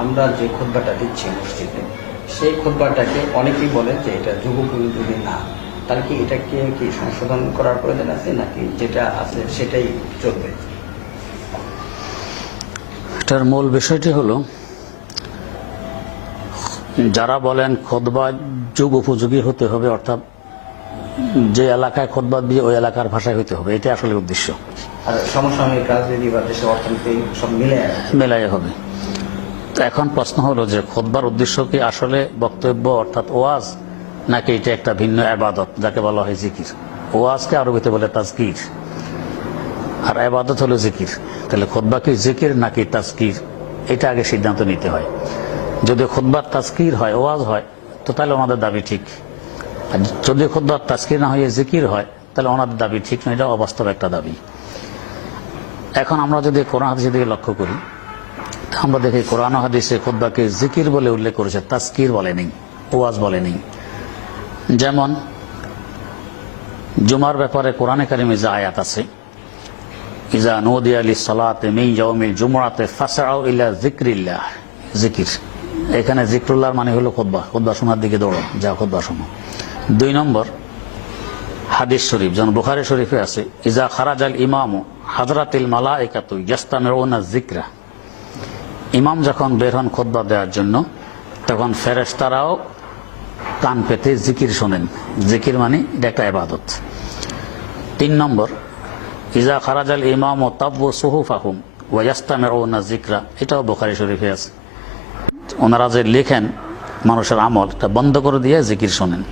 আমরা যে খুতবাটা দিচ্ছি মসজিদে, সেই খুতবাটাকে অনেকেই বলে যে এটা যুগোপযোগী না, তাহলে কি এটাকে কি সংশোধন করার প্রয়োজন আছে, নাকি যেটা আছে সেটাই চলবে? এটার মূল বিষয়টি হলো, যারা বলেন খুতবা যুগ উপযোগী হতে হবে, অর্থাৎ যে এলাকায় খুতবা দিয়ে ওই এলাকার ভাষায় হতে হবে, এটা আসলে উদ্দেশ্য। আর সমসাময়িক রাজনীতি বা দেশের অর্থনীতি সব মেলাই হবে। তো এখন প্রশ্ন হলো যে খুতবার উদ্দেশ্য কি আসলে বক্তব্য অর্থাৎ ওয়াজ, নাকি এটা একটা ভিন্ন ইবাদত যাকে বলা হয় জিকির? ওয়াজকে আরবিতে বলে তাজকির, আর ইবাদত হলো জিকির। তাহলে খুতবা কি জিকির নাকি তাজকির, এটা আগে সিদ্ধান্ত নিতে হয়। যদি খুতবার তাজকির হয়, ওয়াজ হয়, তো তাহলে ওনাদের দাবি ঠিক। আর যদি খুতবার তাজকির না হয়ে জিকির হয়, তাহলে ওনাদের দাবি ঠিক নয়, এটা অবাস্তব একটা দাবি। এখন আমরা যদি কোরআন হাদিসের দিকে লক্ষ্য করি, আমরা দেখি কোরআন হাদিসে খুতবাকে জিকির বলে উল্লেখ করেছে, তাজকির বলে নেই, ওয়াজ বলে নেই। যেমন জুমার ব্যাপারে কোরআনে কারিমে যে আয়াত আছে, ইজা নুদিয়া লিস-সালাতি মিন ইয়াউমিল জুমআতি ফাসআউ ইলা যিকরিল্লাহ, জিকির। এখানে যিকরুল্লাহর মানে হলো খুতবা, খুতবা শোনার দিকে দৌড়ো, যা খুতবা শোনো। 2 নম্বর হাদিস শরীফ, যেমন বুখারী শরীফে আছে, ইজা খারাজাল ইমামু হাযরাতিল মালায়েকাতু ইয়াস্তামিউনা যিকরা, ইমাম যখন বের হন খুতবা দেওয়ার জন্য, তখন ফেরেশতারাও কান পেতে জিকির শোনেন। জিকির মানে এটা একটা ইবাদত। 3 নম্বর ইজা খারাজাল ইমামু তাবু সুহুফাহুম ওয়া ইয়াস্তামিউনা যিকরা, এটাও বুখারী শরীফে আছে। ওনারা যে লেখেন মানুষের আমল, এটা বন্ধ করে দিয়ে জিকির শোনেন।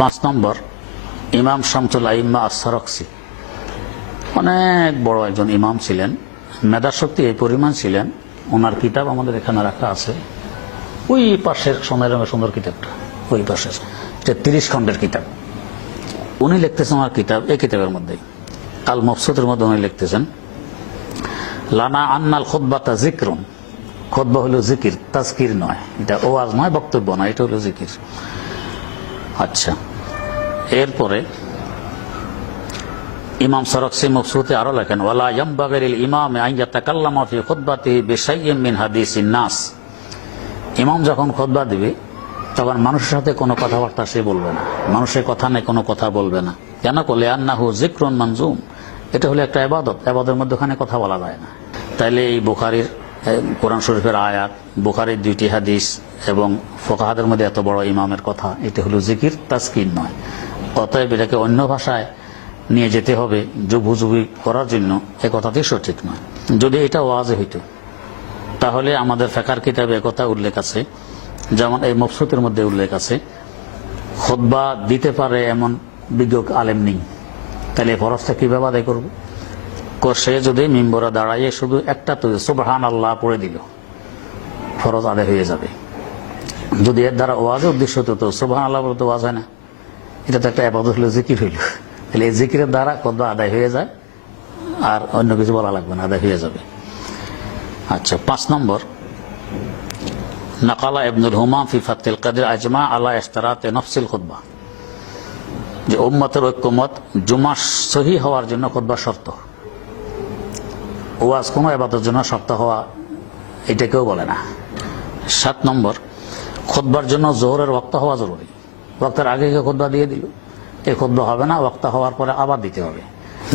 5 নম্বর ইমাম শামসুল আইম্মা আস-সারাকসি, অনেক বড় একজন ইমাম ছিলেন, মেধাশক্তি এই পরিমাণ ছিলেন। ওনার কিতাব আমাদের এখানে রাখা আছে, ওই পাশের সোনার রঙের সুন্দর কিতাবটা, ওই পাশের, এটা 30 খণ্ডের কিতাব। উনি লিখতেছেন ওনার কিতাব, এই কিতাবের মধ্যে আল মবসুতের মধ্যে উনি লিখতেছেন, লানা আন্নাল খুতবাতা যিকরুন, খুতবা হলো জিকির, তাজকির নয়। এটা ওয়াজ নয়, বক্তব্য নয়, এটা হলো জিকির। আচ্ছা, এরপরে ইমাম সারাকসি মবসুতে আরো লেখেন, ওয়ালা ইয়ামবাগি লিল ইমামি আন ইয়াতাকাল্লামা ফি খুতবাতিহি বিশাইইন মিন হাদিসিন নাস, ইমাম যখন খুতবা দিবে তখন মানুষের সাথে কোনো কথাবার্তা সে বলবে না, মানুষের কথা নেই, কোনো কথা বলবে না। কেন? বলে আন্নাহু যিকরুন মানজুম, এটা হলো একটা ইবাদত, ইবাদতের মধ্যে ওখানে কথা বলা যায় না। তাইলে এই বুখারীর কোরআন শরীফের আয়াত, বুখারীর 2টি হাদিস এবং ফুকাহাদের মধ্যে এত বড় ইমামের কথা, এটা হলো জিকির, তাজকির নয়। অতএব এটাকে অন্য ভাষায় নিয়ে যেতে হবে যুগোপযোগী করার জন্য, এ কথাটি সঠিক নয়। যদি এটা ওয়াজে হইতো, তাহলে আমাদের ফিকহের কিতাবে একথা উল্লেখ আছে, যেমন এই মবসুতের মধ্যে উল্লেখ আছে, খুতবা দিতে পারে এমন বিজ্ঞ আলেম নেই, তাহলে ফরজটা কিভাবে আদায় করব? সে যদি মিম্বরে দাঁড়াইয়ে শুধু একটা তো সুবহানাল্লাহ পড়ে দিল, ফরজ আদায় হয়ে যাবে। যদি এর দ্বারা ওয়াজের উদ্দেশ্য হতো, তো সুবহানাল্লাহ বলতে ওয়াজ হয় না, এটা তো একটা ইবাদত হলো, জিকির হইল। তাহলে এই জিকিরের দ্বারা খুতবা আদায় হয়ে যায়, আর অন্য কিছু বলা লাগবে না, আদায় হয়ে যাবে। আচ্ছা, 5 নম্বর নাকালা ইবনুল হুমাম ফি ফাতহিল কাদির আজমা আলা ইশতিরাতি নফসিল খুতবা, যে উম্মতের ঐক্যমত জুমা সহি হওয়ার জন্য খুতবা শর্ত। ওয়াজ কোনো ইবাদতের জন্য শর্ত হওয়া, এটা কেউ বলে না। 7 নম্বর খুতবার জন্য জোহরের ওয়াক্ত হওয়া জরুরি, ওয়াক্তের আগে খুতবা দিয়ে দিল, এই খুতবা হবে না, ওয়াক্ত হওয়ার পরে আবার দিতে হবে।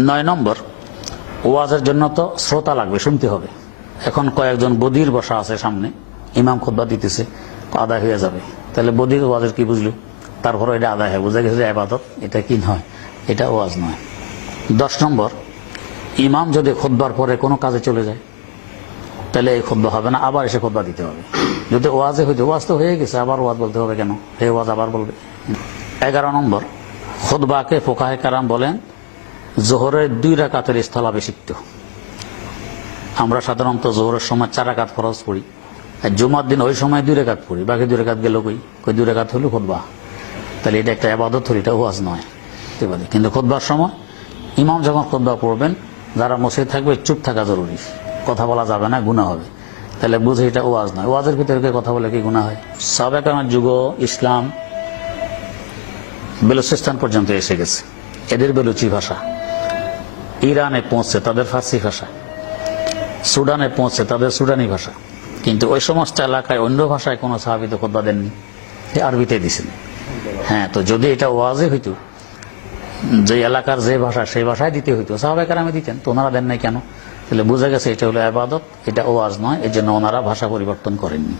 9 নম্বর ওয়াজের জন্য তো শ্রোতা লাগবে, শুনতে হবে। এখন কয়েকজন বদির বসা আছে সামনে, ইমাম খুতবা দিতেছে, আদায় হয়ে যাবে। তাহলে বদির ওয়াজের কি বুঝলো? তারপরে এটা আদায় হয়, বুঝা গেছে যে ইবাদত, এটা কি নয়, এটা ওয়াজ নয়। 10 নম্বর ইমাম যদি খুতবার পরে কোনো কাজে চলে যায়, তাহলে এই খুতবা হবে না, আবার এসে খুতবা দিতে হবে। যদি ওয়াজে হইতে, ওয়াজ তো হয়ে গেছে, আবার ওয়াজ বলতে হবে কেন? এই ওয়াজ আবার বলবে। 11 নম্বর খুতবাকে ফুকাহে কেরাম বলেন জোহরের 2 রাকাতের স্থলাভিষিক্ত। আমরা সাধারণত জোহরের সময় 4 রাকাত ফরজ পড়ি, আর জুমার দিন ওই সময় 2 রাকাত পড়ি, বাকি 2 রাকাত গেল কই? 2 রাকাত হলো খুতবা। তাহলে এটা একটা ইবাদত হলো, এটা ওয়াজ নয়। কিন্তু খুতবার সময় ইমাম যখন খুতবা পড়বেন, যারা মসজিদে থাকবে চুপ থাকা জরুরি, কথা বলা যাবে না, গুনাহ হবে। তাহলে বুঝে এটা ওয়াজ নয়। ওয়াজের ভিতরে কথা বলে কি গুনাহ হয়? সাহাবায়ে যুগ ইসলাম বেলুচিস্তান পর্যন্ত এসে গেছে, এদের বেলুচি ভাষা। ইরানে পৌঁছে তাদের ফার্সি ভাষা, সুডানে পৌঁছে তাদের সুডানি ভাষা, কিন্তু ওই সমস্ত এলাকায় অন্য ভাষায় কোনো সাহাবী তো খুতবা দেননি, আরবিতে দিছেন। হ্যাঁ, তো যদি এটা ওয়াজে হইতো, যে এলাকার যে ভাষা সেই ভাষায় দিতে হইতো, সাহাবায়ে কেরামে দিতেন, তো ওনারা দেন নাই কেন? তাহলে বোঝা গেছে এটা হলো ইবাদত, এটা ওয়াজ নয়, এই জন্য ওনারা ভাষা পরিবর্তন করেননি।